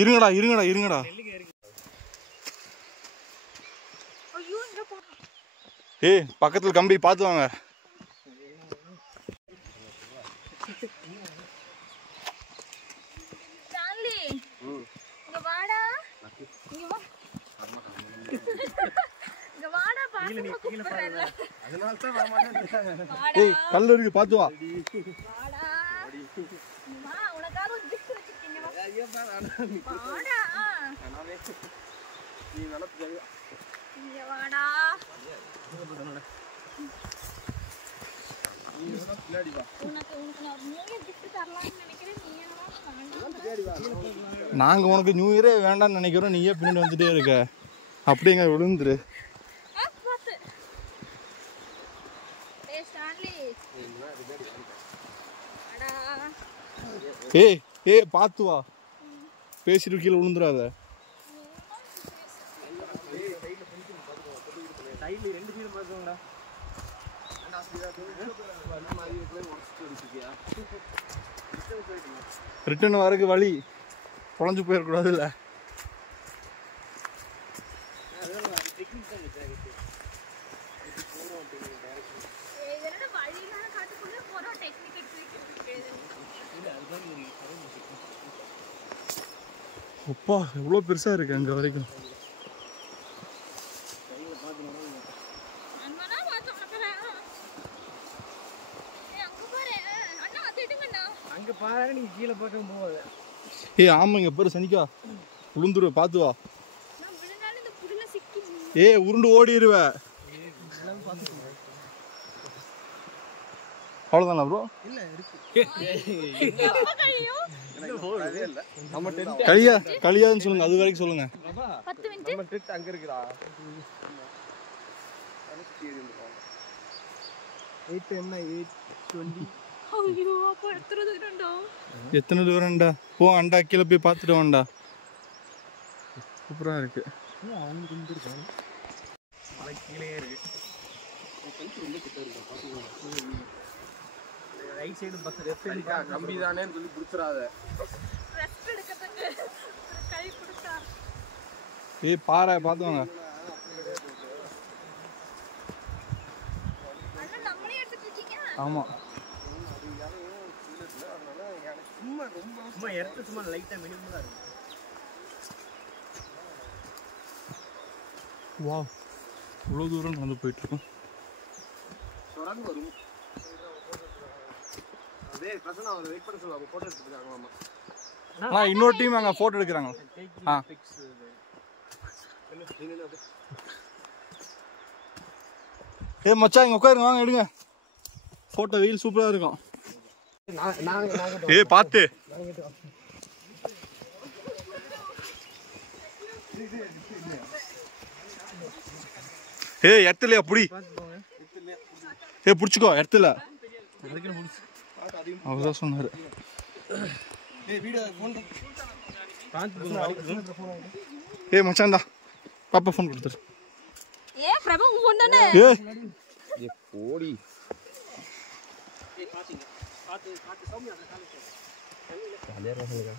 இருங்கடா இருங்கடா இருங்கடா. ஏய் பக்கத்துல கம்பி பார்த்து வாங்க. ஏய் கல்லு இருக்கு பார்த்து வா. நாங்க உனக்கு நியூ இயரே வேண்டாம்னு நினைக்கிறோம், நீயே பின்னாடி வந்துட்டே இருக்க. அப்படிங்க விழுந்துரு. ஏய் ஏய் பார்த்து வா, பேசிட்டு கீழே விழுந்துடாத. ரிட்டர்ன் வரக்கு வழி குழஞ்சு போயிடக்கூடாது இல்ல. அப்பா எவ்வளோ பெருசா இருக்கு அங்க வரைக்கும். ஏய் ஆமாங்க பேரு சனிக்கா விழுந்துருவ பார்த்து வா. ஏய் உருண்டு ஓடிடுவ. அவ்வளோதானா ப்ரோ? கழியாதுன்னு சொல்லுங்க, அது வரைக்கும் சொல்லுங்க. எத்தனை தூரம்டா? போ அண்டா கீழே போய் பார்த்துட்டு வாண்டா. சூப்பரா இருக்கு. கம்பி தானே சொல்லி பிடிச்சிடாத. ஏய் பாறை பார்த்துவாங்க. ஆமா சும்மா எடுத்து சும்மா லைட்டா மினிமலா இருக்கு. வாவ் இவ்வளவு தூரம் நடந்து போயிட்டு இருக்கோம். இன்னொரு டீம் அங்க போட்டோ எடுக்கிறாங்க. ஏ மச்சான் இங்க உட்காருங்க, வாங்க எடுங்க போட்டோ. வெயில் சூப்பரா இருக்கும். ஏ பாத்து ஏ இடத்துலயா புடி. ஏ புடிச்சுக்கோ இடத்துல. அவர்தான் சொன்னாரு. ஏ மச்சான்டா பாப்பா போன் கொடுத்துரு. ஏ பிரபு உன் போன் தானே. ஏ போடி. காத்து காத்து சௌமியா காத்து அதே ரசங்க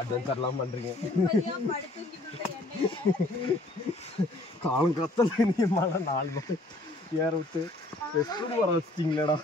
அட்வென்ச்சர்லாம் பண்றீங்க. காலம் கத்தல நீ மழை 4 மணி ஏற விட்டு ரெஸ்ட் வர வச்சிட்டீங்களேடா.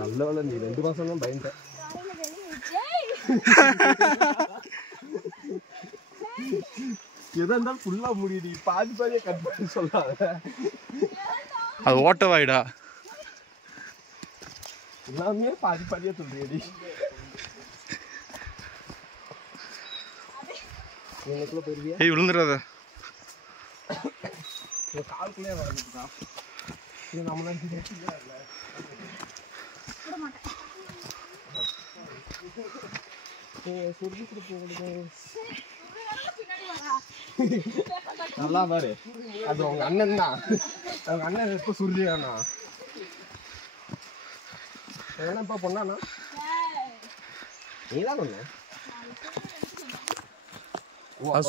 நல்ல வேலை நீ 2 மாசம் தான் பயந்த. எதா இருந்தாலும் ஃபுல்லா முடியுது, பாதி பாதியா கட் பண்ணி சொல்லாத. அது ஓட்டவாயிடா எல்லாமே பாதி பாதியா சொல்றியடி. ஏய் விழுந்துடாத. கால்குள்ளே வரதுக்கா இது நம்மள நல்லா பாரு. அது உங்க அண்ணன் தான். உங்க அண்ணன் எப்ப சுருதியானா என்னப்பா பொண்ணானா நீதான் ஒண்ணு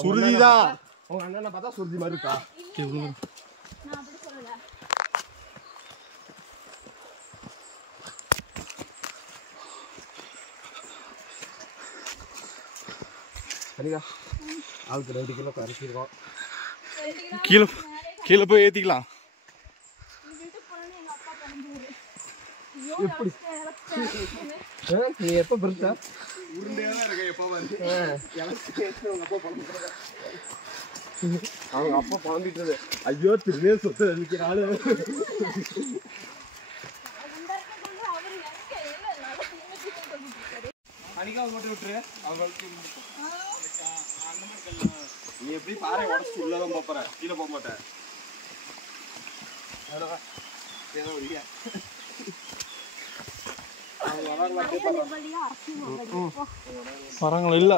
சுருதிதான். உங்க அண்ணனை பார்த்தா சுருதி மாதிரி இருக்கா? சரியா ஆளுக்கு 2 கிலோ கரைச்சிருக்கோம். கீழே கீழே போய் ஏற்றிக்கலாம். எப்படி நீ எப்போ பெருசா உருண்டையாக தான் இருக்க? எப்போ வந்து அவங்க அப்பா பழம்பிட்டு ஐயோ திருவே சொத்து நிற்கிறாள். அன்னைக்கு அவங்க மட்டும் விட்டுரு. அவங்களுக்கு நீ எப்படி பாறை உடச்சிட்டு உள்ளதான் போற, கீழே போக மாட்டேன். மரங்கள் இல்ல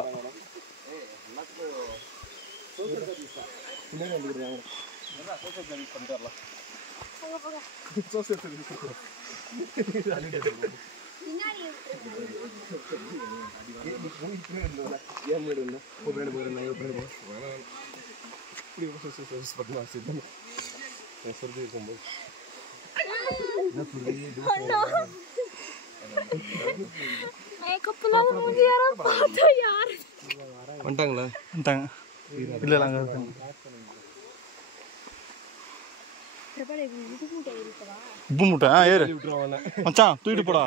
வந்துட்டாங்களா? வந்துட்டாங்க. இல்லை அங்கே இருக்காங்க. உப்பு மூட்டை ஏறு மச்சான் தூக்கிட்டு போடா.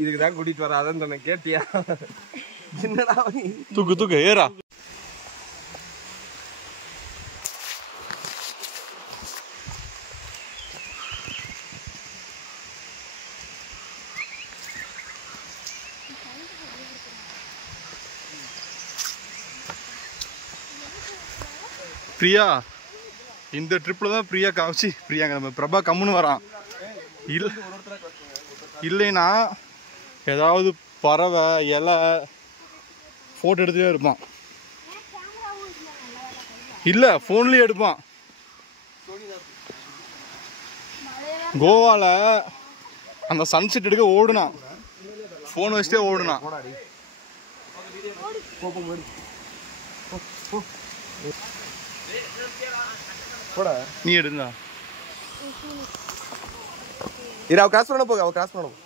இதுக்கு தான் கூட்டிட்டு வர. அதான் தானே கேட்டியா? என்னடா தூக்கு தூக்கு ஏறா. பிரியா இந்த ட்ரிப்பில் தான் பிரியா காமிச்சு பிரியாங்க நம்ம பிரபா கம்முன்னு வரான். இல்லைன்னா ஏதாவது பறவை இலை ஃபோட்டோ எடுத்துகிட்டே இருப்பான். இல்லை ஃபோன்லேயே எடுப்பான். கோவாவில் அந்த சன்செட் எடுக்க ஓடுனான், ஃபோன் வச்சுட்டே ஓடுனான். நீ எடுந்தா இரு, அவ கிராஸ் பண்ண போக, அவ கிராஸ் பண்ணணும்.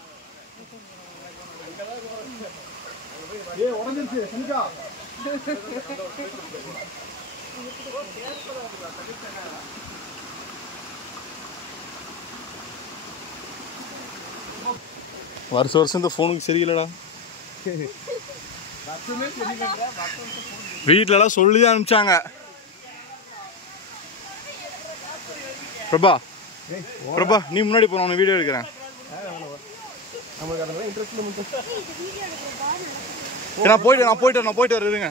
வருஷம் இந்த ஃபோனுக்கு சரியில்லடா. வீட்டிலலாம் சொல்லி தான் அனுப்பிச்சாங்க. பிரபா பிரபா நீ முன்னாடி போன, உன்னை வீடியோ எடுக்கிறேன். நான் போயிட்டு இருங்க.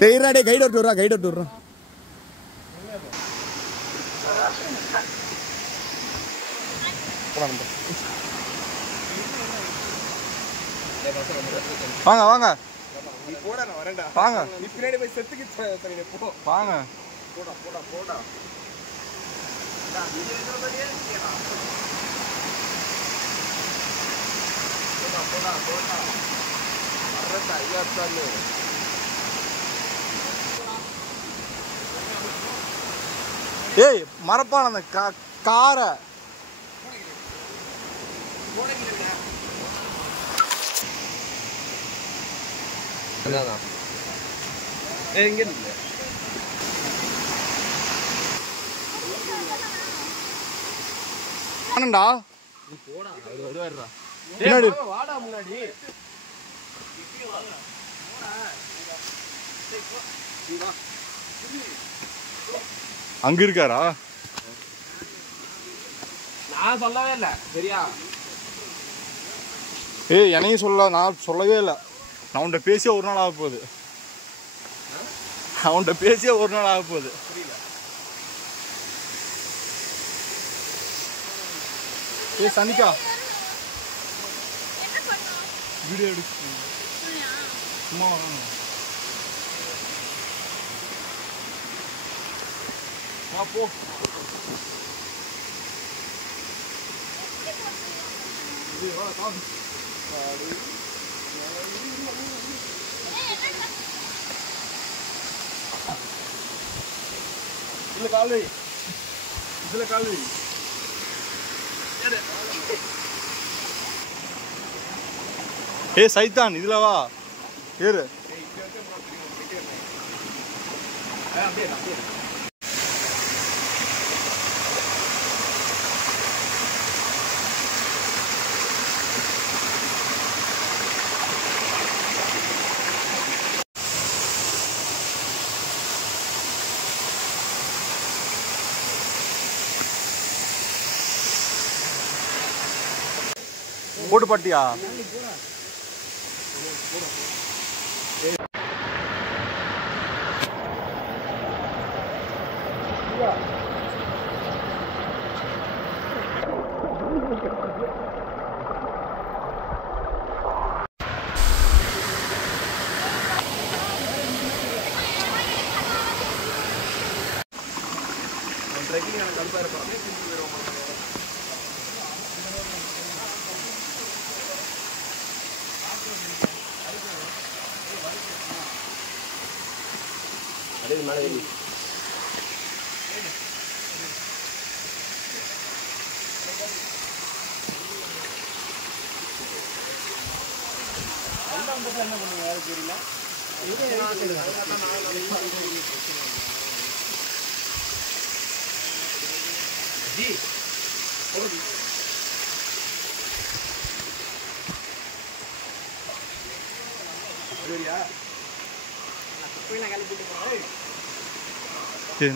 சரிடா, கைட் அவுட் விடுறா, கைட் அவுட் விடுறா. வாங்க வாங்க நீ போடா, நான் வரேன்டா. வாங்க, நீ பின்னாடி போய் செத்துக்கு சரி போ. வாங்க போடா போடா போடா. போடா போடா வரடா. ஐயா சார் ஏய் மறப்பான அந்த காரை எங்க ஆனண்டா போடா, வருவாருடா. பின்னாடி வாடா முன்னாடி. அங்க இருக்காரா? நான் சொல்லவே இல்லை சரியா? ஏய் என்னையும் சொல்ல, நான் சொல்லவே இல்லை. நான் உன்கிட்ட பேசிய ஒரு நாள் ஆக போகுது. ஏ சனிக்கா வீடியோ எடு, சும்மா வரணும். வா போ. இதுல கால் வை, இதுல கால் வை. ஏய் சைத்தான் இதுல வா ஏறு. போட்டு பாட்டியா?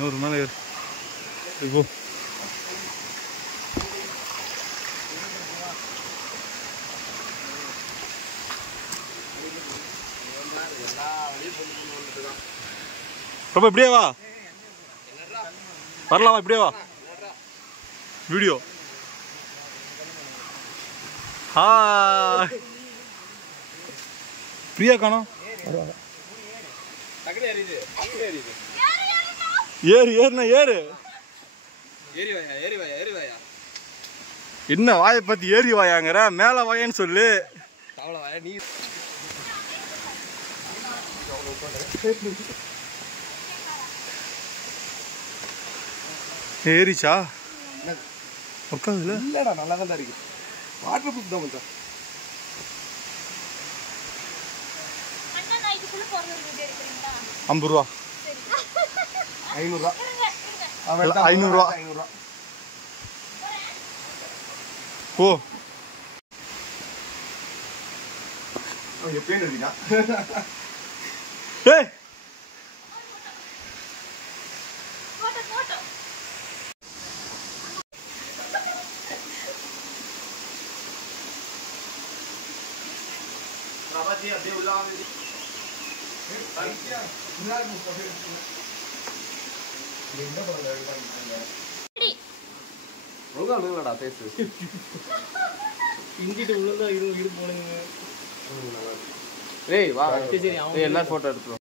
ஒரு மேலே ஏறு. இப்போ ரொம்ப இப்படியே வா, வரலாமா? இப்படியே வா. வீடியோ. ஹாய் பிரியா காணோம். ஏறு ஏறுனா ஏறு. என்ன வாயை பத்தி ஏறி வாயாங்கிற? மேல வாயன்னு சொல்லு. ஏறிச்சா? உட்காதுல இல்லடா, நல்லா தான் இருக்கு. வாட்டர் ப்ரூஃப் தான் மச்சான். ₹50. 500. 500. ஓ எப்பயும் இருக்கா? ஏய் அப்படியே உள்ள வந்து ஒழுங்கா பேசு. இங்கிட்டு உள்ளதா இரு போடுங்க. ஏய் வா, எல்லாரும் போட்டோ எடுத்துருவோம்.